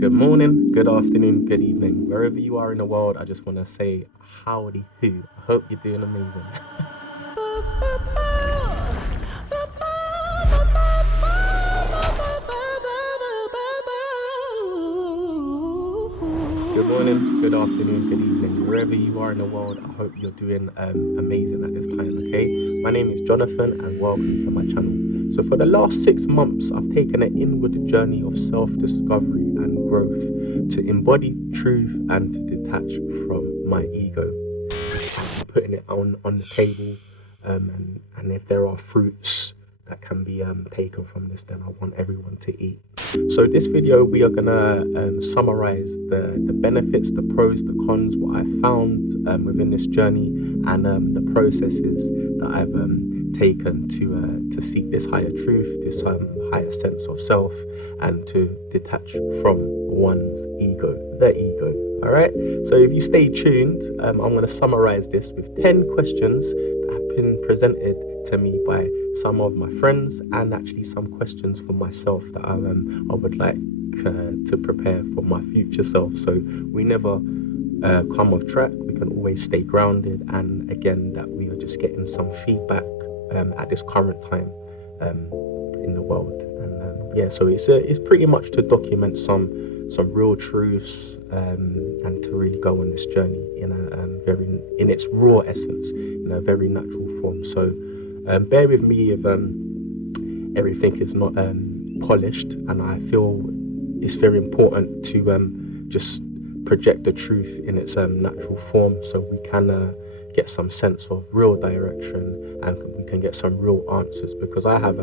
Good morning, good afternoon, good evening. Wherever you are in the world, I just want to say howdy who. I hope you're doing amazing. Good morning, good afternoon, good evening. Wherever you are in the world, I hope you're doing amazing at this time, okay? My name is Jonathan and welcome to my channel. So for the last 6 months, I've taken an inward journey of self-discovery and growth to embody truth and to detach from my ego. I'm putting it on the table, and if there are fruits that can be taken from this, then I want everyone to eat. So this video, we are gonna summarize the benefits, the pros, the cons, what I found within this journey, and the processes that I've taken to seek this higher truth, this higher sense of self, and to detach from one's ego, the ego. All right. So if you stay tuned, I'm going to summarize this with 10 questions that have been presented to me by some of my friends, and actually some questions for myself that I would like to prepare for my future self. So we never come off track. We can always stay grounded, and again, that we are just getting some feedback at this current time in the world. And yeah, so it's pretty much to document some real truths, and to really go on this journey in a in its raw essence, in a very natural form. So bear with me if everything is not polished, and I feel it's very important to just project the truth in its natural form, so we can get some sense of real direction, and we can get some real answers, because I have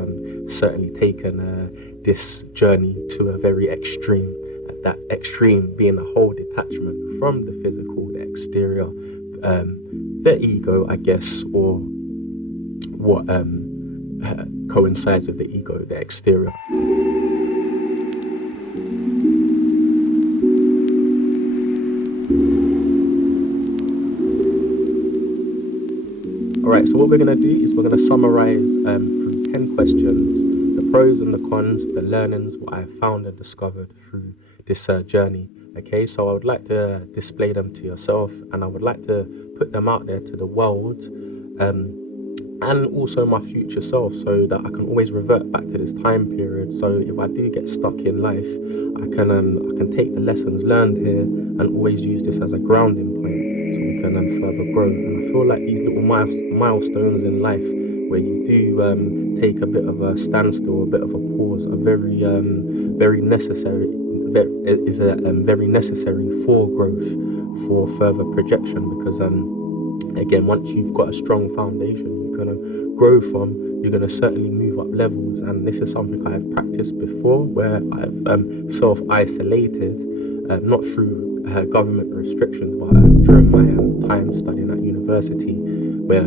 certainly taken this journey to a very extreme, that extreme being a whole detachment from the physical, the exterior, the ego, I guess, or what coincides with the ego, the exterior. Alright, so what we're going to do is we're going to summarize through 10 questions, the pros and the cons, the learnings, what I found and discovered through this journey. Okay, so I would like to display them to yourself, and I would like to put them out there to the world, and also my future self, so that I can always revert back to this time period. So if I do get stuck in life, I can take the lessons learned here and always use this as a grounding point, so we can further grow. And I feel like these little milestones in life, where you do take a bit of a standstill, a bit of a pause, are very necessary. Is very necessary for growth, for further projection, because again, once you've got a strong foundation you're going to grow from, you're going to certainly move up levels. And this is something I've practiced before, where I've self-isolated, not through government restrictions, but during my time studying at university, where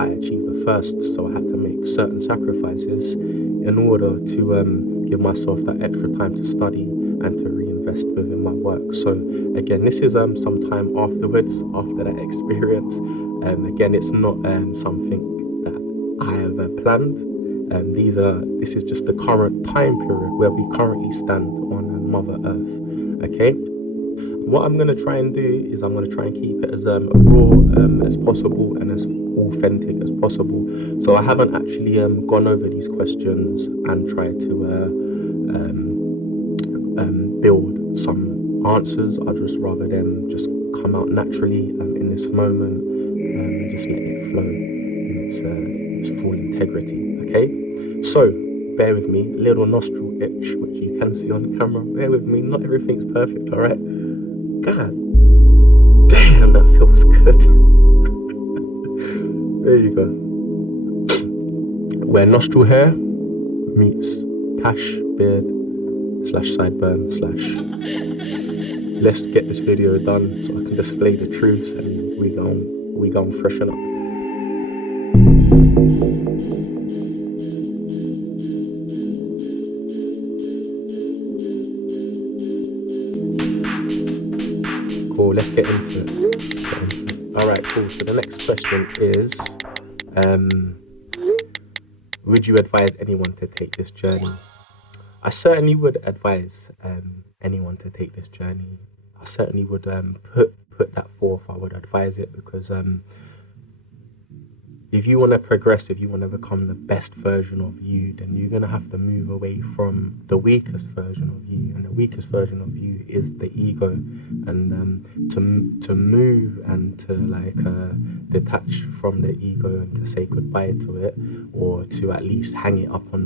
I achieved the first, so I had to make certain sacrifices in order to give myself that extra time to study and to reinvest within my work. So again, this is some time afterwards, after that experience. Again, it's not something that I have planned. This is just the current time period where we currently stand on Mother Earth. Okay. What I'm going to try and do is I'm going to try and keep it as raw as possible and as authentic as possible. So I haven't actually gone over these questions and tried to build some answers. I'd just rather them just come out naturally in this moment, and just let it flow in its full integrity. Okay, so bear with me, little nostril itch, which you can see on camera. Bear with me, not everything's perfect, all right? God damn, that feels good. There you go. Where nostril hair meets pash, beard, / sideburn / let's get this video done so I can display the truths, and we go and freshen up. Cool, let's get into it. Alright, cool. So the next question is, would you advise anyone to take this journey? I certainly would advise anyone to take this journey. I certainly would put that forth. I would advise it because if you want to progress, if you want to become the best version of you, then you're going to have to move away from the weakest version of you. And the weakest version of you is the ego. And to move and to detach from the ego and to say goodbye to it, or to at least hang it up in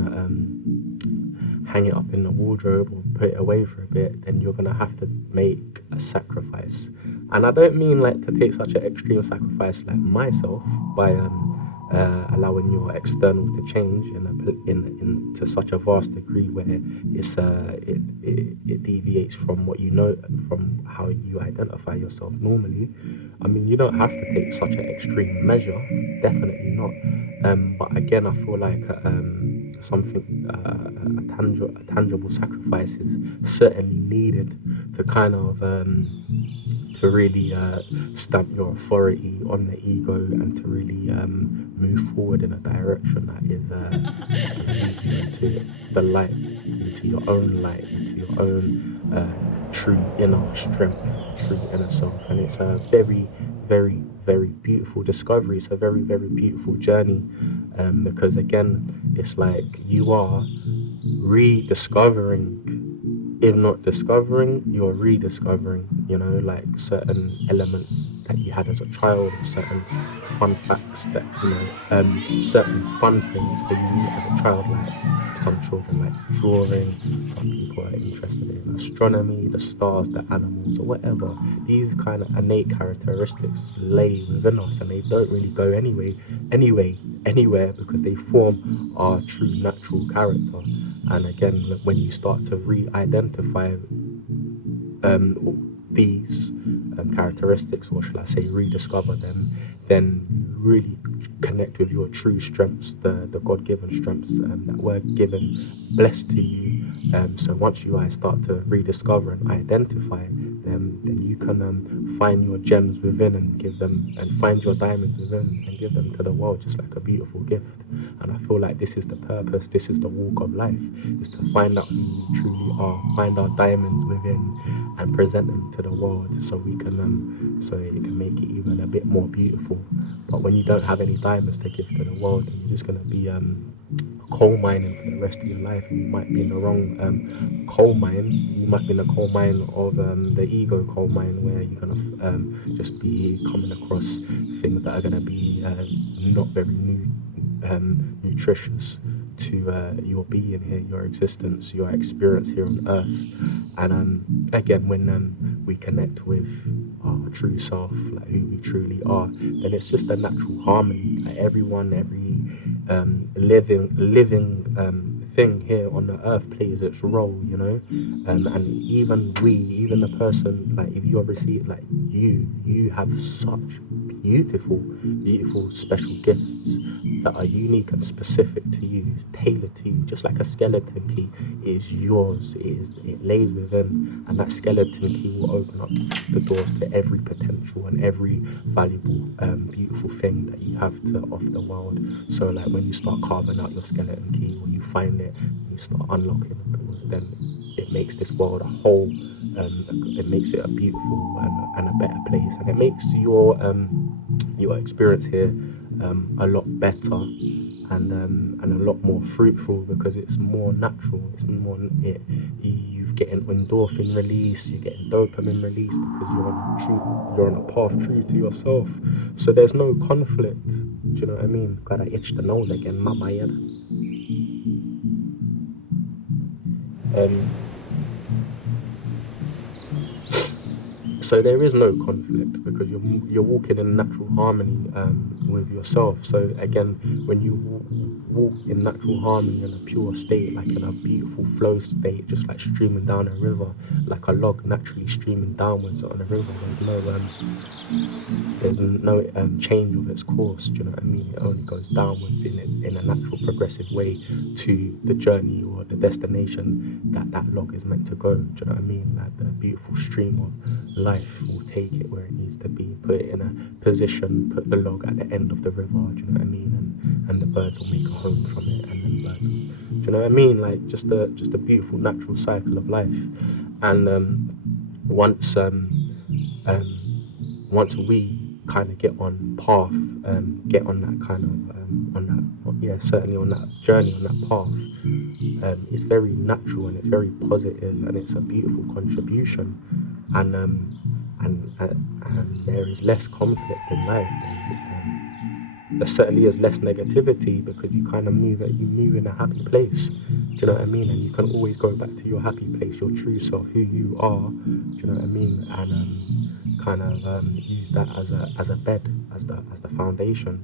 the wardrobe or put it away for a bit, then you're gonna have to make a sacrifice. And I don't mean like to take such an extreme sacrifice like myself by allowing your external to change in to such a vast degree where it deviates from what you know, from how you identify yourself normally. I mean, you don't have to take such an extreme measure, definitely not. But again, I feel like a tangible sacrifice is certainly needed to kind of to really stamp your authority on the ego and to really move forward in a direction that is that's going to lead you into the light, into your own light, into your own true inner strength, true inner self. And it's a very, very, very beautiful discovery. It's a very, very beautiful journey, because again, it's like you are rediscovering, if not discovering, you're rediscovering, like certain elements that you had as a child, or certain fun facts that, certain fun things for you as a child, like some children like drawing, some people are interested in astronomy, the stars, the animals, or whatever. These kind of innate characteristics lay within us, and they don't really go anywhere, because they form our true natural character. And again, when you start to re-identify these characteristics, or shall I say rediscover them, then you really connect with your true strengths, the God-given strengths that were given, blessed to you. So once you guys start to rediscover and identify them, then you can find your gems within and give them, and find your diamonds within and give them to the world, just like a beautiful gift. And I feel like this is the purpose, this is the walk of life, is to find out who we truly are, find our diamonds within, and present them to the world, so we can so it can make it even a bit more beautiful. But when you don't have any diamonds to give to the world, then you're just going to be coal mining for the rest of your life, and you might be in the wrong coal mine. You might be in the coal mine of the ego coal mine, where you're going to just be coming across things that are going to be not very nutritious to your being here, your existence, your experience here on earth. And again, when we connect with our true self, like who we truly are, then it's just a natural harmony. Like every living thing here on the earth plays its role, and even the person, like if you are received, like you have such beautiful special gifts that are unique and specific to you, it's tailored to you, just like a skeleton key is yours, it lays within, and that skeleton key will open up the doors to every potential and every valuable, beautiful thing that you have to offer the world. So like when you start carving out your skeleton key, when you find it, you start unlocking the doors, then it makes this world a whole, it makes it a beautiful and a better place, and it makes your experience here a lot better, and a lot more fruitful, because it's more natural. It's more you're getting endorphin release, you're getting dopamine release, because you're on a path true to yourself. So there's no conflict. Do you know what I mean? God, I itched the nose again, my bad. Um, so there is no conflict, because you're walking in natural harmony with yourself. So again, when you walk in natural harmony in a pure state, like in a beautiful flow state, just like streaming down a river, like a log naturally streaming downwards on a river, there's no change of its course. Do you know what I mean? It only goes downwards in a natural progressive way to the journey or the destination that log is meant to go. Do you know what I mean? That the beautiful stream of life will take it where it needs to be, put it in a position, put the log at the end of the river. Do you know what I mean? And the birds will make a home from it, and then Do you know what I mean? Like just a beautiful natural cycle of life. And once once we kind of get on path, get on that kind of on that, yeah, certainly on that journey, on that path, it's very natural and it's very positive and it's a beautiful contribution. And and there is less conflict in life. There certainly is less negativity because you move in a happy place. Do you know what I mean? And you can always go back to your happy place, your true self, who you are. Do you know what I mean? And use that as a bed, as the foundation,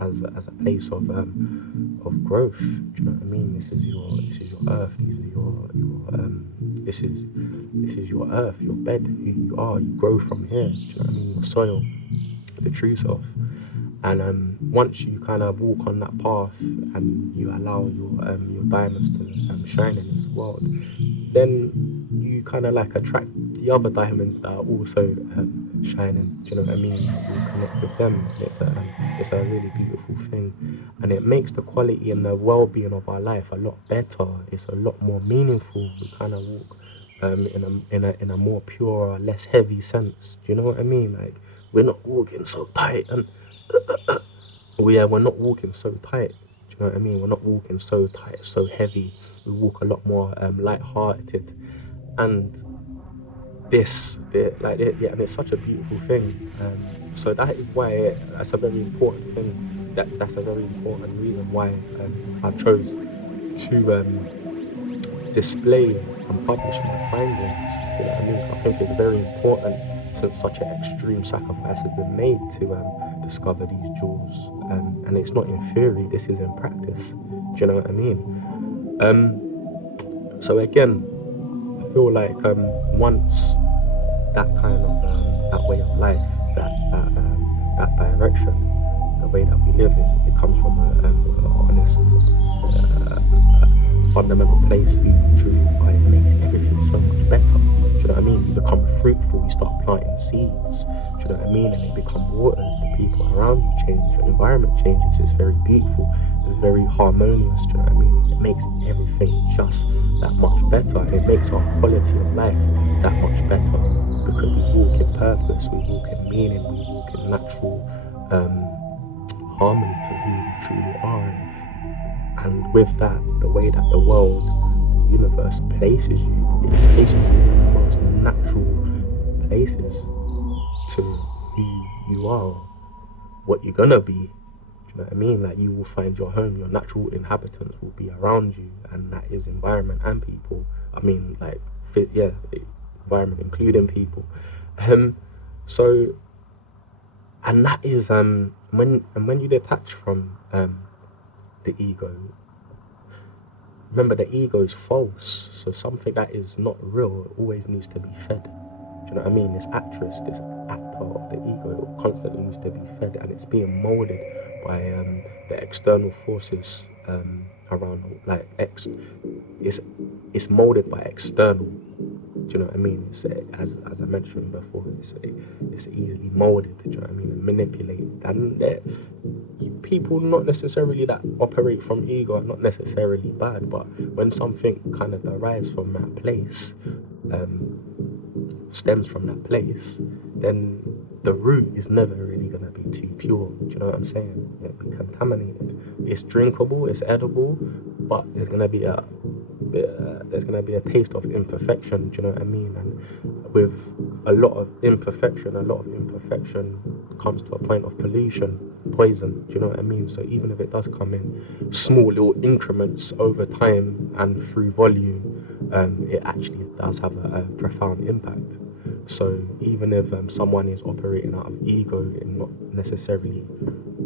as a place of growth. Do you know what I mean? This is your earth. These are this is your earth, your bed, who you are. You grow from here. Do you know what I mean? Your soil, the true self. And once you kind of walk on that path and you allow your diamonds to shine in this world, then you kind of like attract the other diamonds that are also shining. Do you know what I mean? Like you connect with them, and it's a really beautiful thing, and it makes the quality and the well-being of our life a lot better. It's a lot more meaningful. We kind of walk in a more pure, less heavy sense. Do you know what I mean? Like we're not walking so tight and we're not walking so tight. Do you know what I mean? We're not walking so tight, so heavy. We walk a lot more light-hearted, and and it's such a beautiful thing. So that is why that's a very important thing. That's a very important reason why I chose to display and publish my findings. Do you know what I mean? So I think it's very important since such an extreme sacrifice has been made to discover these jewels. And it's not in theory, this is in practice. Do you know what I mean? So again, I feel like once that kind of that way of life, that direction, the way that we live it comes from a honest, fundamental place who you truly are. It makes everything so much better. Do you know what I mean? You become fruitful, you start planting seeds. Do you know what I mean? And they become waters. The people around you change, your environment changes. It's very beautiful. It's very harmonious. Do you know what I mean? It makes everything just that much better, and it makes our quality of life that much better because we walk in purpose, we walk in meaning, we walk in natural harmony to who we truly are. And with that, the way that the world, the universe places you, it places you in the most natural places to who you are, what you're gonna be. Do you know what I mean? Like you will find your home, your natural inhabitants will be around you, and that is environment and people. I mean, like, environment including people. So, and that is when you detach from the ego. Remember, the ego is false, so something that is not real always needs to be fed. Do you know what I mean? This actress, this actor of the ego constantly needs to be fed, and it's being molded by the external forces around, like it's molded by external. Do you know what I mean? It's as I mentioned before, it's easily molded. Do you know what I mean? And manipulated, and people not necessarily that operate from ego are not necessarily bad, but when something kind of derives from that place, stems from that place, then the root is never really going to be too pure. Do you know what I'm saying? It'll be contaminated. It's drinkable, it's edible, but there's going to be a taste of imperfection. Do you know what I mean? And with a lot of imperfection comes to a point of pollution, poison. Do you know what I mean? So even if it does come in small little increments over time and through volume, it actually does have a profound impact. So even if someone is operating out of ego and not necessarily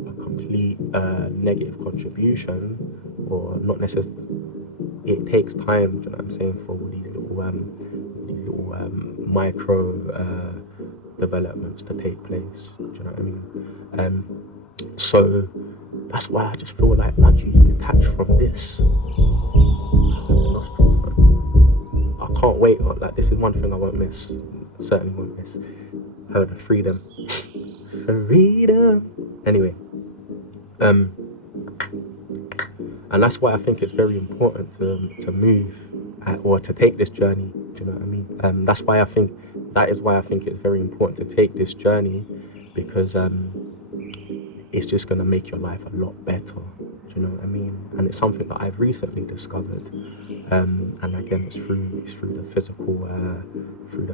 a complete negative contribution, or not necessarily, it takes time. Do you know what I'm saying? For all these little micro developments to take place. Do you know what I mean? So that's why I just feel like once you detach from this, I can't wait. Like, this is one thing I won't miss. Certainly won't miss. The freedom. Freedom. Anyway, And that's why I think it's very important to move or to take this journey. Do you know what I mean? That's why I think that is why I think it's very important to take this journey, because it's just going to make your life a lot better. Do you know what I mean? And it's something that I've recently discovered. And again, it's through the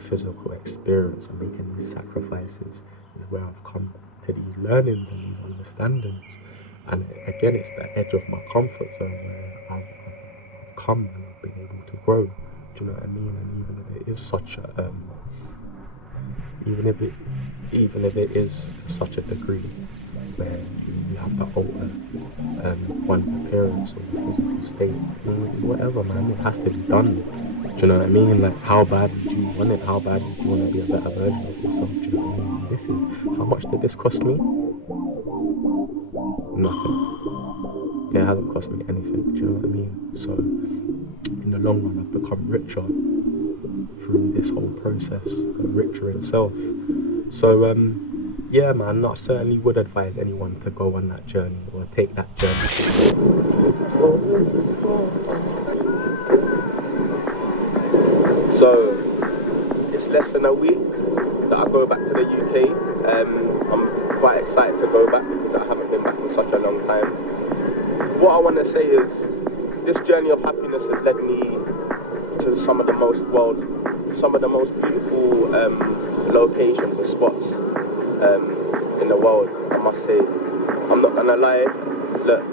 physical experience and making these sacrifices is where I've come to these learnings and these understandings. And again, it's the edge of my comfort zone where I've come and I've been able to grow. Do you know what I mean? And even if it is such a even if it is to such a degree where you have to alter one's appearance or physical state, whatever, man, it has to be done. Do you know what I mean? Like, how badly do you want it? How badly do you want to be a better version of yourself? Do you know what I mean? This is, how much did this cost me? Nothing. Yeah, it hasn't cost me anything. Do you know what I mean? So in the long run, I've become richer through this whole process, and richer in self. So yeah, man, I certainly would advise anyone to go on that journey or take that journey. So it's less than a week that I go back to the UK. I'm quite excited to go back because I haven't been back in such a long time. What I want to say is this journey of happiness has led me to some of the most beautiful locations and spots in the world. I must say, I'm not gonna lie, look,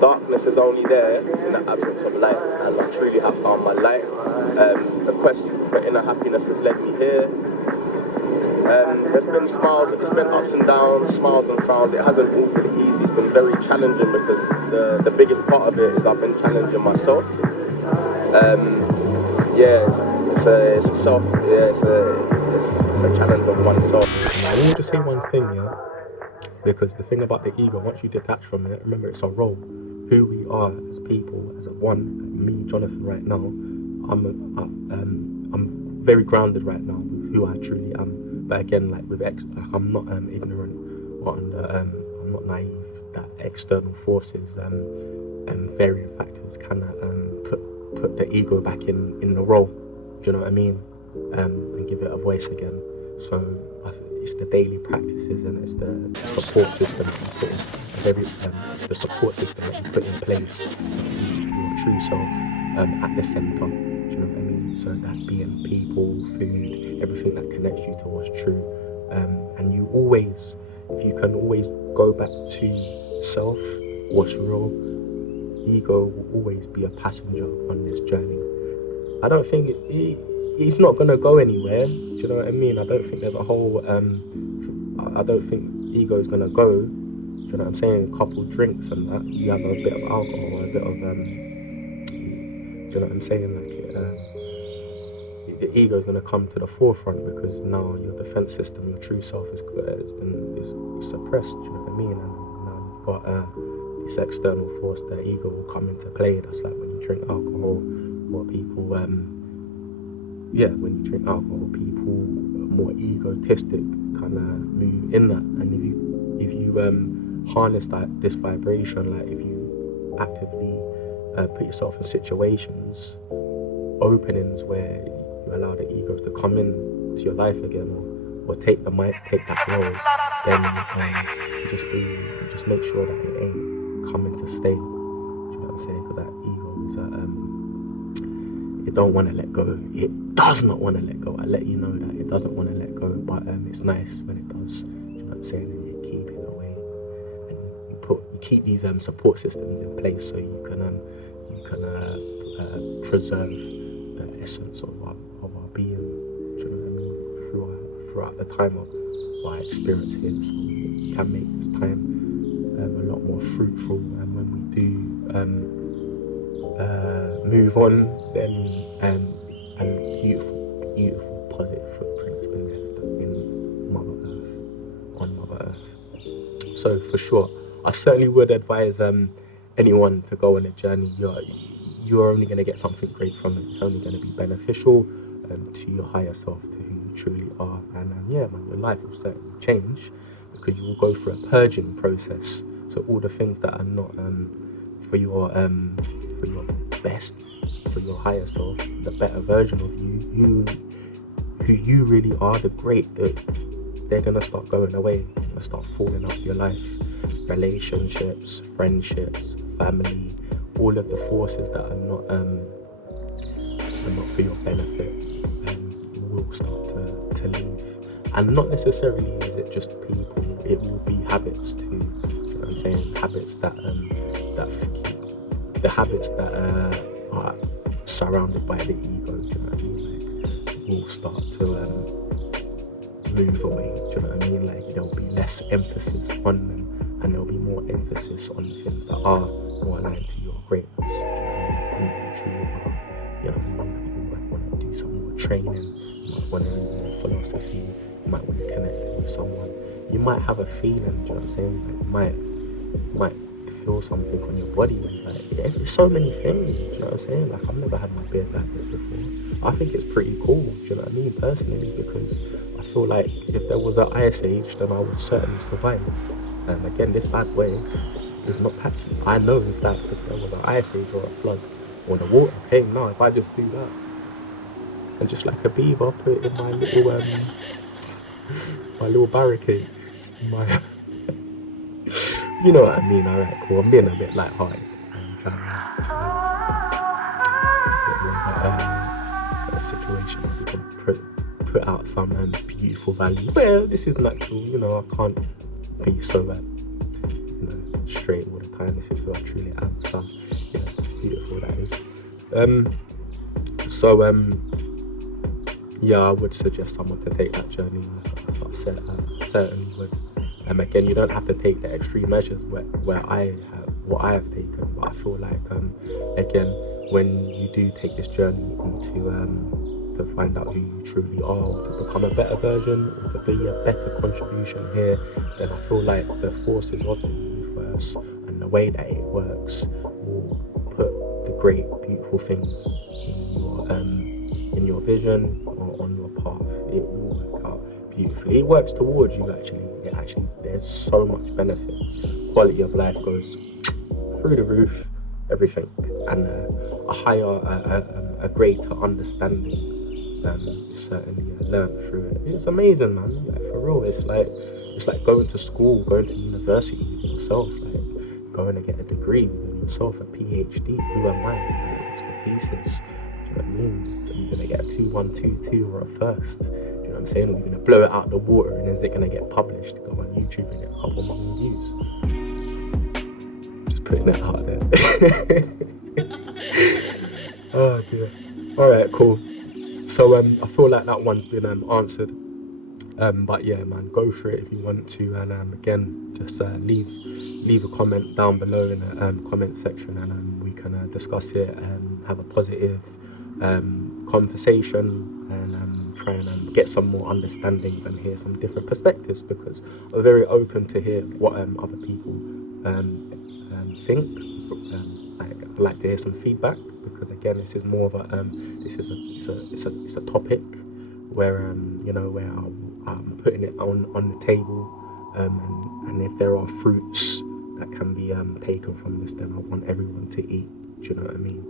darkness is only there in the absence of light, and I truly have found my light. The quest for inner happiness has led me here. There's been smiles, it's been ups and downs, smiles and frowns. It hasn't all been easy. It's been very challenging because the biggest part of it is I've been challenging myself. It's a challenge of oneself. I want to say one thing, yeah, because the thing about the ego, once you detach from it, remember it's a role. Who we are as people, as a one, me, Jonathan, right now, I'm very grounded right now with who I truly am. But again, like I'm not ignorant or I'm not naive that external forces and various factors can put the ego back in the role. Do you know what I mean? And give it a voice again. So it's the daily practices and it's the support system that you put in. It's the support system that you put in place to keep your true self at the center. Do you know what I mean? So that being people, food, everything that connects you to what's true. And you always, if you can always go back to self, what's real, ego will always be a passenger on this journey. I don't think he's not gonna go anywhere. Do you know what I mean? I don't think there's a whole. I don't think ego is gonna go. Do you know what I'm saying? A couple drinks and that, you have a bit of alcohol, a bit of. Do you know what I'm saying? Like the ego is gonna come to the forefront because now your defense system, your true self is suppressed. Do you know what I mean? And now you've got this external force, the ego will come into play. That's like when you drink alcohol. Or people, when you drink alcohol, people more egotistic kind of move in that. And if you harness this vibration, like if you actively put yourself in situations, openings where you allow the egos to come in to your life again, or take that role, then you just make sure that it ain't coming to stay. Do you know what I'm saying? Because that ego is it don't want to let go. It does not want to let go. I let you know that it doesn't want to let go, but it's nice when it does. Do you know what I'm saying? And you keep it away, and you keep these support systems in place so you can preserve the essence of our being. Do you know what I mean? Throughout the time of our experience here, so we can make this time a lot more fruitful. And when we do move on, then and beautiful positive footprints been left in Mother Earth. So for sure, I certainly would advise anyone to go on a journey. You're only going to get something great from it. It's only going to be beneficial to your higher self, to who you truly are. And your life will certainly change because you will go through a purging process. So all the things that are not for your best, for your higher self, the better version of you, who you really are, the great, they're gonna start going away. They're gonna start falling out of your life. Relationships, friendships, family, all of the forces that are not for your benefit will start to leave. And not necessarily is it just people, it will be habits too. You know what I'm saying? Habits that the habits that are surrounded by the ego, do you know what I mean? Like, will start to move away, do you know what I mean? Like, there'll be less emphasis on them, and there'll be more emphasis on things that are more aligned to your greatness, do you know what I mean? Who you truly are. You know, you might want to do some more training, you might want to read more philosophy, you might want to connect with someone, you might have a feeling, do you know what I'm saying? Like, you might feel something on your body, like, there's so many things, do you know what I'm saying? Like, I've never had my beard like this before. I think it's pretty cool, do you know what I mean, personally, because I feel like if there was an ice age, then I would certainly survive. And again, this bad way is not patchy. I know that if there was an ice age or a flood, or the water came now, if I just do that, and just like a beaver, put it in my little my little barricade, my you know what I mean. Alright, cool. I'm being a bit light-hearted. I'm trying to situation where we can put out some beautiful value. Well, this is natural, you know. I can't be so you know, straight all the time. This is who I truly am. So yeah, it's beautiful, that is. Yeah, I would suggest someone to take that journey. I said, certainly would. Again, you don't have to take the extreme measures where I have what I have taken, but I feel like again, when you do take this journey into to find out who you truly are, or to become a better version, or to be a better contribution here, then I feel like the forces of the universe and the way that it works will put the great, beautiful things in your vision or on your path. It will work out beautifully. It works towards you, actually. There's so much benefits. Quality of life goes through the roof, everything, and a higher, a greater understanding. Certainly learned through it. It's amazing, man. Like, for real, it's like going to school, going to university with yourself, like going to get a degree with yourself, a PhD. Who am I? Like, what's the thesis? Do you know what I mean? Are you gonna get a 2-1-2-2 or a first? You know what I'm saying? Or are you gonna blow it out the water, and is it gonna get published, go on YouTube and get a couple million views? Just putting it out there. Oh dear. Alright, cool. So I feel like that one's been answered. But yeah, man, go for it if you want to, and again, just leave a comment down below in the comment section, and we can discuss it and have a positive conversation, and try and get some more understandings and hear some different perspectives, because I'm very open to hear what other people think. I'd like to hear some feedback, because again, this is more of a it's a topic where you know, where I'm putting it on the table, and if there are fruits that can be taken from this, then I want everyone to eat. Do you know what I mean?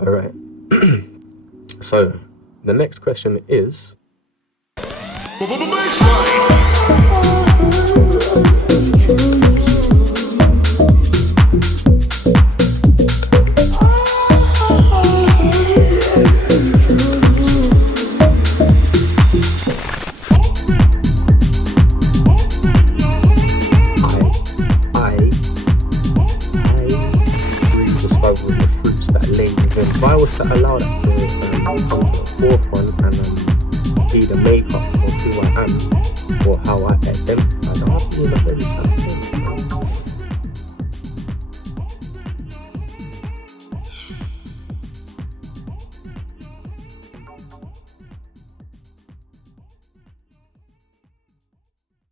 All right. So the next question is, if I was to allow that to come to the forefront and be the makeup of who I am, or how I identify, I'll be in a very sad